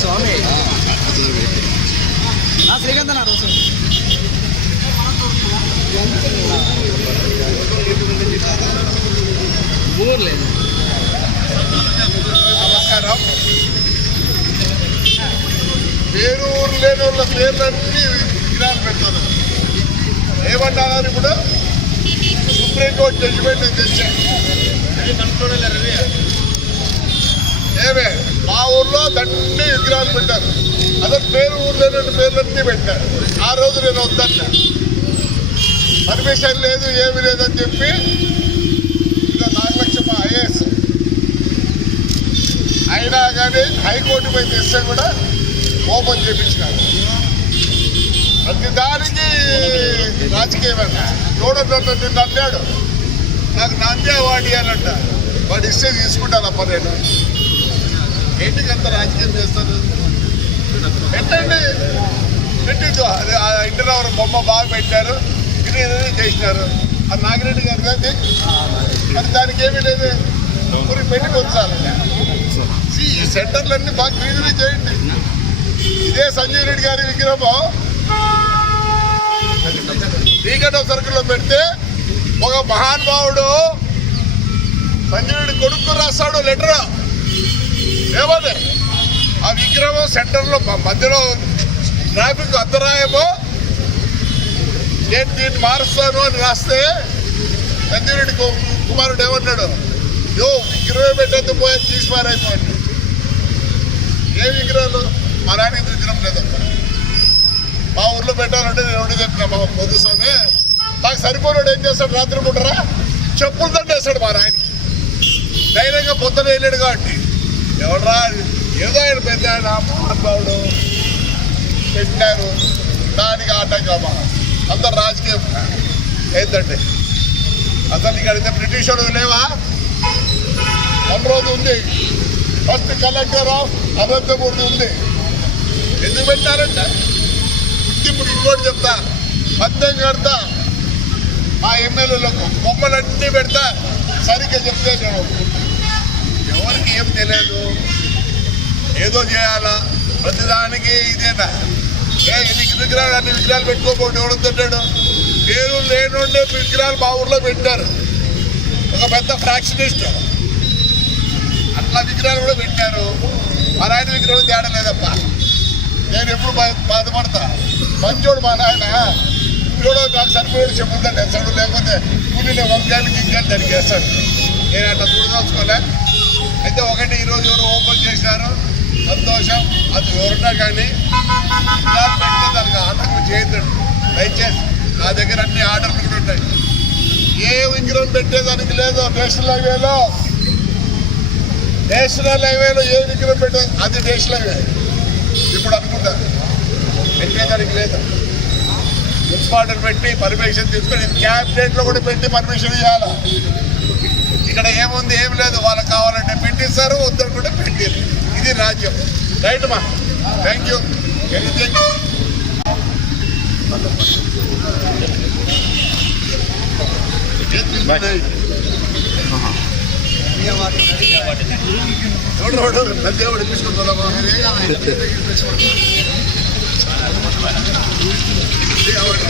స్వామి శ్రీకాంత్ అన్నారు నమస్కారం. పేరు ఊరు లేని వాళ్ళ పేర్లన్నీ విగ్రహాలు పెడతారు. ఏమంటున్నారు ఇప్పుడు? సుప్రీంకోర్టు జడ్జిమెంట్ తెచ్చారు. ఏమే మా ఊర్లో దండి విగ్రహాలు పెట్టారు. అదే పేరు ఊరు లేని పేర్లన్నీ పెట్టారు. ఆ రోజు నేను వద్దన్నా, పర్మిషన్ లేదు ఏమి లేదని చెప్పి నాగలక్ష్మ ఐఏఎస్ అయినా కానీ హైకోర్టు పై తెస్తే కూడా ఓపెన్ చేయించినారు. ప్రతిదానికి రాజకీయమన్నా చూడటం నిన్న అన్నాడు నాకు నందే వాడి అనంట. వాడు ఇస్తే తీసుకుంటానప్ప నేను. ఏంటికి అంత రాజకీయం చేస్తారు? పెట్టండి, పెట్టించు. అది ఆ ఇంటిలో బొమ్మ బాగా పెట్టారు, ఇది చేసినారు. ఆ నాగిరెడ్డి గారు కానీ మరి దానికి ఏమీ లేదు, ఊరికి పెట్టుకొచ్చాలి. ఈ సెంటర్లన్నీ బాగా క్లీన్గా చేయండి. ఇదే సంజీవ్ రెడ్డి గారి విగ్రహం శ్రీకట సర్కిల్లో పెడితే ఒక మహానుభావుడు సంజీవ్ రెడ్డి కొడుకు రాస్తాడు లెటర్. ఏమది ఆ విగ్రహం సెంటర్లో మధ్యలో ట్రాఫిక్ అంతరాయమో నేను దీన్ని మారుస్తాను అని రాస్తే సంజీవ్ రెడ్డి కుమారుడు ఏమన్నాడు, యో విగ్రహం పెట్టేందుకు పోయే తీసి మారైపోయింది. ఏ విగ్రహాలు? మా నాయన విగ్రహం లేదప్ప. మా ఊర్లో పెట్టాలంటే నేను ఎవరికి చెప్పిన మా పొద్దుసామే నాకు సరిపోయినాడు ఏం చేస్తాడు, రాత్రి పుట్టరా చెప్పులు దండేస్తాడు మా నాయనకి. ధైర్యంగా పొద్దున వెళ్ళాడు కాబట్టి ఎవడరా ఏదో ఆయన పెద్ద ఆయన మహానుభావుడు పెట్టినారు, దానికి ఆటంకమా అందరు రాజకీయం ఏంటంటే అసలు నీకు అడిగితే బ్రిటిష్ వాడు లేవా? వన్ రోజు ఉంది, ఫస్ట్ కలెక్టర్ ఆఫ్ అనంతపూర్ ఉంది. ఎందుకు పెట్టారంటే ఇప్పుడు ఇంకోటి చెప్తా, పద్యం కడతా మా ఎమ్మెల్యేలకు బొమ్మలన్నీ పెడతా సరిగ్గా చెప్తే నేను ఎవరికి ఏం తెలియదు, ఏదో చేయాలా ప్రతిదానికి ఇదేనా? ఎన్ని విగ్రహాలు అన్ని విగ్రహాలు పెట్టుకోకపోతే ఎవడుతుంటాడు? పేరు లేనుండే విగ్రహాలు మా ఊర్లో పెట్టారు. ఒక పెద్ద ఫ్రాక్షనిస్ట్ అట్లా విగ్రహాలు కూడా పెట్టారు. మా నాయన విగ్రహం తేడా లేదప్ప. నేను ఎప్పుడు బాధపడతా. మంచోడు మా నాయన, ఇప్పుడు నాకు సరిపోయాడు చెప్పుందండి వేస్తాడు, లేకపోతే కూలీని వంకాయలు గింకాయలు జరిగేస్తాడు. నేను అట్లా చూడదలుచుకోలే. అయితే ఒకటి ఈరోజు ఎవరు ఓపెన్ చేసినారు, సంతోషం. అది ఎవరున్నా కానీ విగ్రహాలు పెడితే దానికి ఆటంకం చేయొద్దండి దయచేసి. నా దగ్గర అన్ని ఆర్డర్లు కూడా ఉంటాయి. ఏ విగ్రహం పెట్టేదానికి లేదు. నేషనల్ హైవేలో ఏ విగ్రహం పెట్టే అది నేషనల్ హైవే ఇప్పుడు అనుకుంటారు, పెట్టేదానికి లేదు. మున్సిపాలిటీలు పెట్టి పర్మిషన్ తీసుకొని క్యాబినెట్లో కూడా పెట్టి పర్మిషన్ ఇవ్వాలి. ఇక్కడ ఏముంది ఏం లేదు, వాళ్ళకి కావాలంటే పెట్టిస్తారు, వద్దనుకుంటే పెట్టారు. ఇది రాజ్యం. రైట్ మా, థ్యాంక్ యూ. ఎనీథింగ్ దేవుడు తీసుకుంటుందా?